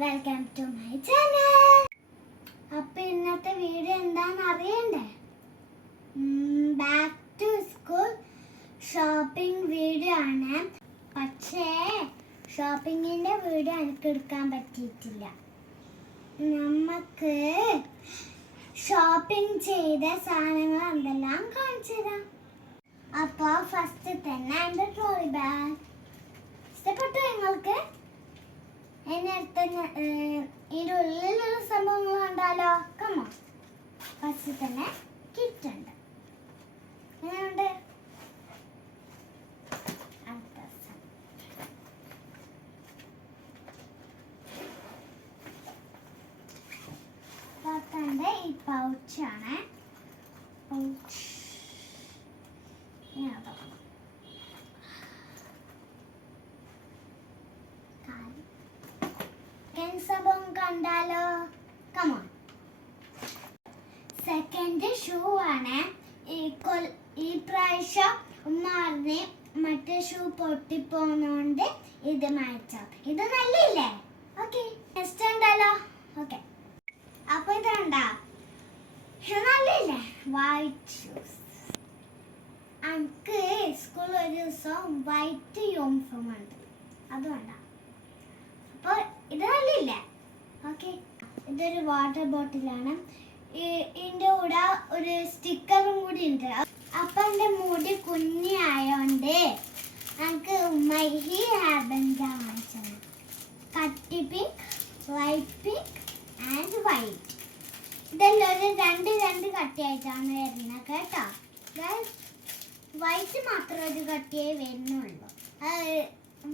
Welcome to my channel. അപ്പോൾ ഇന്നത്തെ video എന്താണെന്ന് അറിയണ്ടേ? Back to school shopping video ആണ്. പക്ഷേ ഷോപ്പിങ്ങിൻ്റെ വീഡിയോ എനിക്ക് എടുക്കാൻ പറ്റിയിട്ടില്ല. നമുക്ക് ഷോപ്പിംഗ് ചെയ്ത സാധനങ്ങൾ എന്തെല്ലാം കാണിച്ചു തരാം. അപ്പോൾ ഫസ്റ്റ് തന്നെ എൻ്റെ ട്രോളി ബാഗ് ഇഷ്ടപ്പെട്ടു നിങ്ങൾക്ക്? ഇതിൻ്റെ ഉള്ളിലുള്ള സംഭവങ്ങൾ കണ്ടാലോ? കമ്മോ ഫസ്റ്റ് തന്നെ കിറ്റ് ഉണ്ട്. എങ്ങനെയുണ്ട്? പത്തൻ്റെ ഈ പൗച്ചാണ്. പൗച്ച് സംഭവം കണ്ടാലോ? കമോൺ. സെക്കൻഡ് ഷൂ ആണ്. ഈ പ്രാവശ്യം മാറി മറ്റേ ഷൂ പൊട്ടിപ്പോന്നോണ്ട് ഇത് മാറ്റാം. ഇത് നല്ലില്ലേ? ഓക്കെ, നെക്സ്റ്റ് ഉണ്ടല്ലോ. ഓക്കെ, അപ്പൊ ഇത് കണ്ടാ നല്ലില്ലേ? White shoes. എനിക്ക് സ്കൂളിൽ ഒരു ദിവസം വൈറ്റ് യൂണിഫോം ഉണ്ട്, അത് വേണ്ട. അപ്പോൾ ഇത് നല്ലില്ലേ? ഓക്കെ, ഇതൊരു വാട്ടർ ബോട്ടിലാണ്. ഇതിൻ്റെ കൂടെ ഒരു സ്റ്റിക്കറും കൂടി ഉണ്ട്. അപ്പം എൻ്റെ മുടി കുഞ്ഞായോണ്ട് എനിക്ക് മൈഹി ഹെയർ ബാൻഡാണ് വാങ്ങിച്ചത്. കട്ടി pink, light pink and white. ഇതെല്ലാം ഒരു രണ്ട് കട്ടിയായിട്ടാണ് വരുന്നത് കേട്ടോ. വൈറ്റ് മാത്രം ഒരു കട്ടിയായി വരുന്നുള്ളൂ.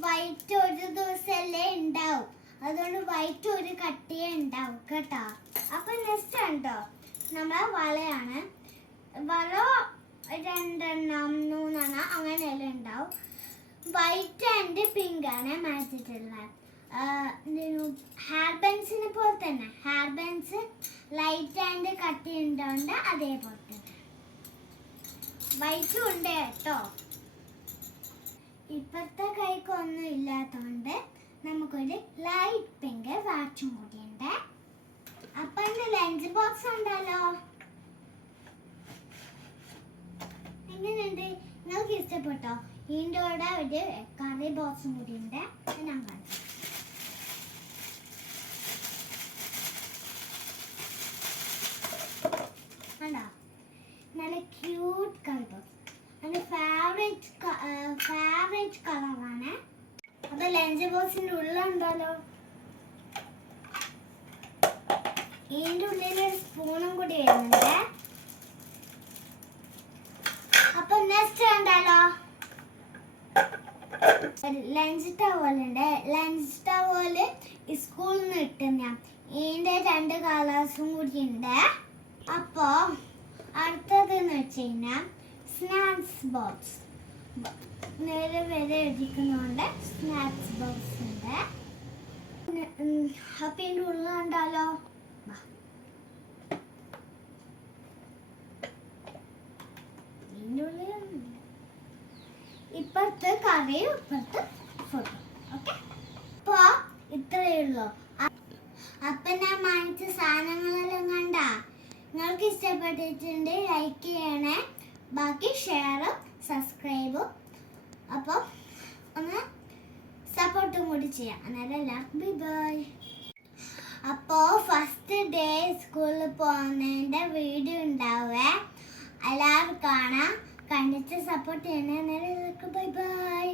വൈറ്റ് ഒരു ദിവസമല്ലേ ഉണ്ടാവും, അതുകൊണ്ട് വൈറ്റ് ഒരു കട്ടിയേ ഉണ്ടാവും കേട്ടോ. അപ്പൊ നെക്സ്റ്റ് ഉണ്ടോ നമ്മളെ വളയാണ്. വള 2 3 അങ്ങനെയെല്ലാം ഉണ്ടാവും. വൈറ്റ് ആൻഡ് പിങ്ക് ആണ് മാറ്റിട്ടുള്ളത്. ഹെയർ ബാൻഡ്സിനെ പോലെ തന്നെ ഹെയർ ബാൻഡ്സ് ലൈറ്റ് ആൻഡ് കട്ടി ഉണ്ടോണ്ട് അതേപോലെ തന്നെ വൈറ്റും ഉണ്ട് കേട്ടോ. ഇപ്പോഴത്തെ കൈക്കൊന്നും ഇല്ലാത്തതുകൊണ്ട് നമുക്കൊരു ലൈറ്റ് പിങ്ക് വാച്ചും കൂടിയുണ്ട്. അപ്പൊ എൻ്റെ ലഞ്ച് ബോക്സ് ഉണ്ടല്ലോ. എങ്ങനെയുണ്ട്? നിങ്ങൾക്ക് ഇഷ്ടപ്പെട്ടോ? ഇതിൻ്റെ കൂടെ ഒരു കറി ബോക്സും കൂടി ഉണ്ട്. ഞാൻ കാണിച്ചു. കണ്ടോ? നല്ല ക്യൂട്ട് കറി ബോക്സ്. എൻ്റെ ഫേവറേറ്റ് കളറാണ്. അപ്പൊ ലഞ്ച് ബോക്സിന്റെ ഉള്ളുണ്ടല്ലോ. ഇതിന്റെ ഉള്ളിൽ ഒരു സ്പൂണും കൂടി വരുന്നുണ്ട്. അപ്പൊ നെക്സ്റ്റ് കണ്ടാലോ, ലഞ്ച് ടവലുണ്ട്. ലഞ്ച് ടവല് സ്കൂളിൽ നിന്ന് കിട്ടുന്ന ഇതിന്റെ 2 കളേഴ്സും കൂടി ഉണ്ട്. അപ്പോ അടുത്തതെന്ന് വെച്ച് കഴിഞ്ഞാൽ സ്നാക്സ് ബോക്സ്. നേരെ വരെ എഴുതിക്കുന്നുണ്ട് സ്നാക്സ് ബോക്സ് ഉണ്ട്. അപ്പൊ ഇതിൻ്റെ ഉള്ളിൽ കണ്ടാലോ. ഇതിൻ്റെ ഉള്ളിൽ ഇപ്പുറത്ത് കറിയും ഇപ്പുറത്ത് ഫോട്ടോ. ഓക്കെ, അപ്പൊ ഇത്രയേ ഉള്ളൂ. അപ്പൊ ഞാൻ വാങ്ങിച്ച സാധനങ്ങളെല്ലാം കണ്ടാ നിങ്ങൾക്ക് ഇഷ്ടപ്പെട്ടിട്ടുണ്ട് ലൈക്ക് ചെയ്യണേ. ബാക്കി ഷെയറും സബ്സ്ക്രൈബും അപ്പോൾ ഒന്ന് സപ്പോർട്ടും കൂടി ചെയ്യാം. അന്നേരം എല്ലാവർക്കും ബൈ. അപ്പോൾ ഫസ്റ്റ് ഡേ സ്കൂളിൽ പോകുന്നതിൻ്റെ വീഡിയോ ഉണ്ടാവേ. എല്ലാവരും കാണാം, കണ്ടിട്ട് സപ്പോർട്ട് ചെയ്യണേ. അന്നേരം എല്ലാവർക്കും ബൈ.